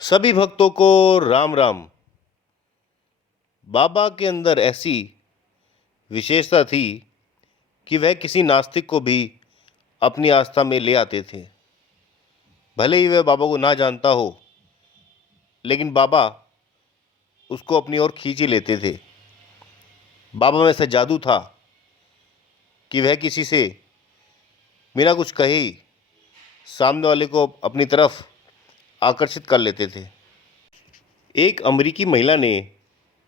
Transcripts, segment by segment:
सभी भक्तों को राम राम। बाबा के अंदर ऐसी विशेषता थी कि वह किसी नास्तिक को भी अपनी आस्था में ले आते थे। भले ही वह बाबा को ना जानता हो, लेकिन बाबा उसको अपनी ओर खींच ही लेते थे। बाबा में ऐसा जादू था कि वह किसी से बिना कुछ कहे ही सामने वाले को अपनी तरफ आकर्षित कर लेते थे। एक अमेरिकी महिला ने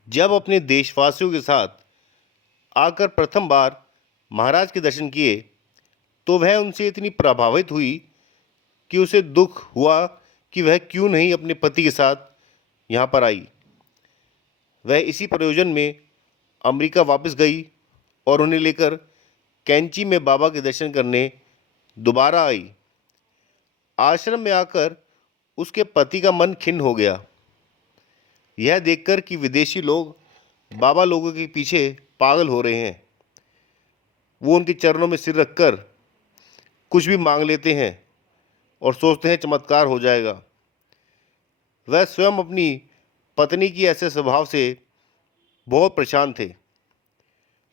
जब अपने देशवासियों के साथ आकर प्रथम बार महाराज के दर्शन किए तो वह उनसे इतनी प्रभावित हुई कि उसे दुख हुआ कि वह क्यों नहीं अपने पति के साथ यहाँ पर आई। वह इसी प्रयोजन में अमेरिका वापस गई और उन्हें लेकर कैंची में बाबा के दर्शन करने दोबारा आई। आश्रम में आकर उसके पति का मन खिन्न हो गया, यह देखकर कि विदेशी लोग बाबा लोगों के पीछे पागल हो रहे हैं। वो उनके चरणों में सिर रखकर कुछ भी मांग लेते हैं और सोचते हैं चमत्कार हो जाएगा। वह स्वयं अपनी पत्नी की ऐसे स्वभाव से बहुत परेशान थे।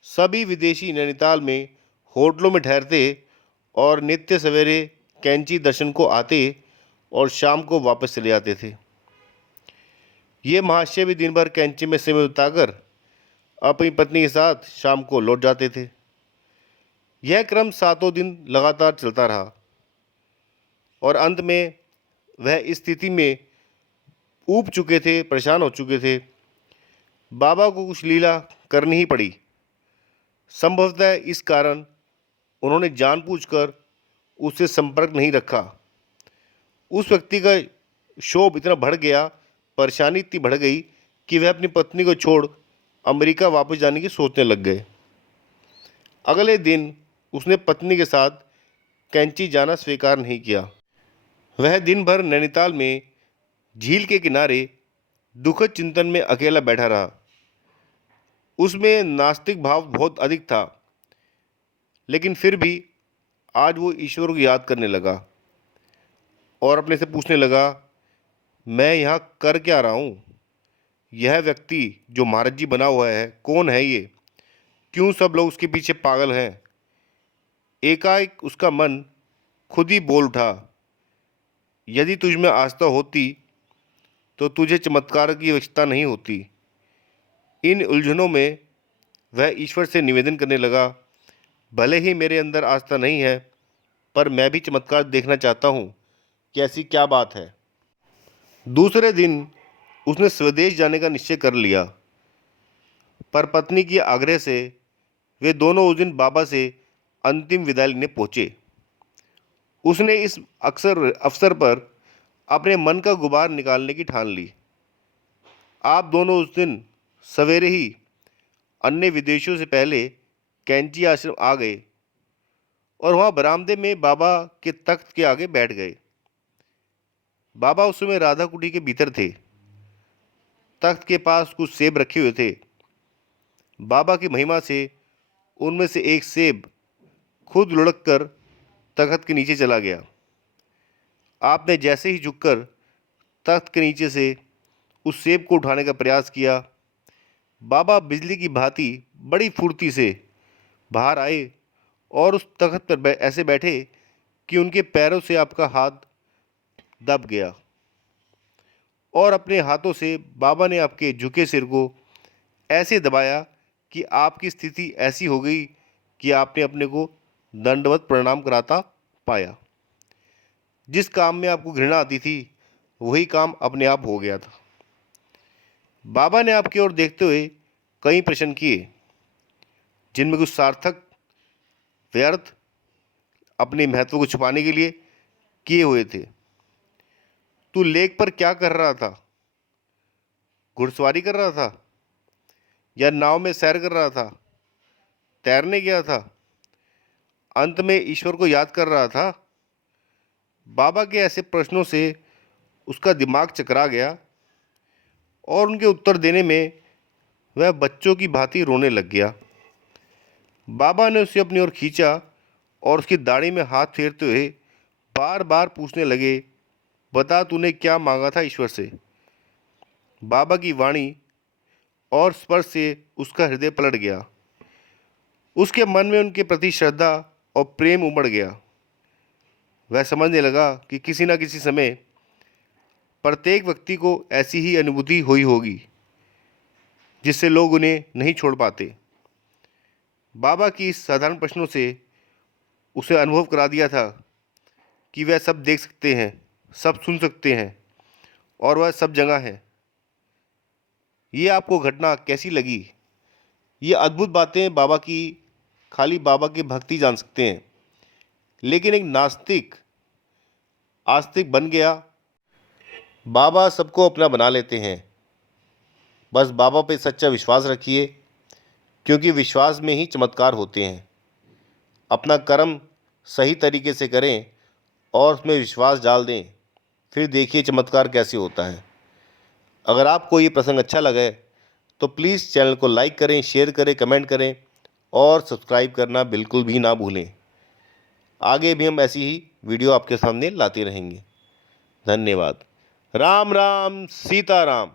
सभी विदेशी नैनीताल में होटलों में ठहरते और नित्य सवेरे कैंची दर्शन को आते और शाम को वापस चले आते थे। ये महाशय भी दिन भर कैंची में समय बिताकर अपनी पत्नी के साथ शाम को लौट जाते थे। यह क्रम 7 दिन लगातार चलता रहा और अंत में वह इस स्थिति में ऊब चुके थे, परेशान हो चुके थे। बाबा को कुछ लीला करनी ही पड़ी। संभवतः इस कारण उन्होंने जानबूझकर उससे संपर्क नहीं रखा। उस व्यक्ति का क्षोभ इतना बढ़ गया, परेशानी इतनी बढ़ गई कि वह अपनी पत्नी को छोड़ अमेरिका वापस जाने की सोचने लग गए। अगले दिन उसने पत्नी के साथ कैंची जाना स्वीकार नहीं किया। वह दिन भर नैनीताल में झील के किनारे दुखद चिंतन में अकेला बैठा रहा। उसमें नास्तिक भाव बहुत अधिक था, लेकिन फिर भी आज वो ईश्वर को याद करने लगा और अपने से पूछने लगा, मैं यहाँ कर क्या रहा हूँ? यह व्यक्ति जो महाराज जी बना हुआ है, कौन है ये? क्यों सब लोग उसके पीछे पागल हैं? एकाएक उसका मन खुद ही बोल उठा, यदि तुझ में आस्था होती तो तुझे चमत्कार की आवश्यकता नहीं होती। इन उलझनों में वह ईश्वर से निवेदन करने लगा, भले ही मेरे अंदर आस्था नहीं है, पर मैं भी चमत्कार देखना चाहता हूँ कि ऐसी क्या बात है। दूसरे दिन उसने स्वदेश जाने का निश्चय कर लिया, पर पत्नी के आग्रह से वे दोनों उस दिन बाबा से अंतिम विदाई लेने पहुँचे। उसने इस अवसर पर अपने मन का गुबार निकालने की ठान ली। आप दोनों उस दिन सवेरे ही अन्य विदेशियों से पहले कैंची आश्रम आ गए और वहाँ बरामदे में बाबा के तख्त के आगे बैठ गए। बाबा उस समय राधा कुटी के भीतर थे। तख्त के पास कुछ सेब रखे हुए थे। बाबा की महिमा से उनमें से एक सेब खुद लुढ़क कर तख्त के नीचे चला गया। आपने जैसे ही झुककर तख्त के नीचे से उस सेब को उठाने का प्रयास किया, बाबा बिजली की भांति बड़ी फुर्ती से बाहर आए और उस तख्त पर ऐसे बैठे कि उनके पैरों से आपका हाथ दब गया और अपने हाथों से बाबा ने आपके झुके सिर को ऐसे दबाया कि आपकी स्थिति ऐसी हो गई कि आपने अपने को दंडवत प्रणाम कराता पाया। जिस काम में आपको घृणा आती थी, वही काम अपने आप हो गया था। बाबा ने आपकी ओर देखते हुए कई प्रश्न किए, जिनमें कुछ सार्थक, व्यर्थ, अपने महत्व को छुपाने के लिए किए हुए थे। तू लेक पर क्या कर रहा था? घुड़सवारी कर रहा था या नाव में सैर कर रहा था? तैरने गया था? अंत में ईश्वर को याद कर रहा था? बाबा के ऐसे प्रश्नों से उसका दिमाग चकरा गया और उनके उत्तर देने में वह बच्चों की भांति रोने लग गया। बाबा ने उसे अपनी ओर खींचा और उसकी दाढ़ी में हाथ फेरते हुए बार बार पूछने लगे, बता तूने क्या मांगा था ईश्वर से। बाबा की वाणी और स्पर्श से उसका हृदय पलट गया। उसके मन में उनके प्रति श्रद्धा और प्रेम उमड़ गया। वह समझने लगा कि किसी न किसी समय प्रत्येक व्यक्ति को ऐसी ही अनुभूति हुई होगी जिससे लोग उन्हें नहीं छोड़ पाते। बाबा की इस साधारण प्रश्नों से उसे अनुभव करा दिया था कि वह सब देख सकते हैं, सब सुन सकते हैं और वह सब जगह है। ये आपको घटना कैसी लगी? ये अद्भुत बातें बाबा की खाली बाबा की भक्ति जान सकते हैं, लेकिन एक नास्तिक आस्तिक बन गया। बाबा सबको अपना बना लेते हैं। बस बाबा पे सच्चा विश्वास रखिए, क्योंकि विश्वास में ही चमत्कार होते हैं। अपना कर्म सही तरीके से करें और उसमें विश्वास डाल दें, फिर देखिए चमत्कार कैसे होता है। अगर आपको ये प्रसंग अच्छा लगे तो प्लीज़ चैनल को लाइक करें, शेयर करें, कमेंट करें और सब्सक्राइब करना बिल्कुल भी ना भूलें। आगे भी हम ऐसी ही वीडियो आपके सामने लाते रहेंगे। धन्यवाद। राम राम सीताराम।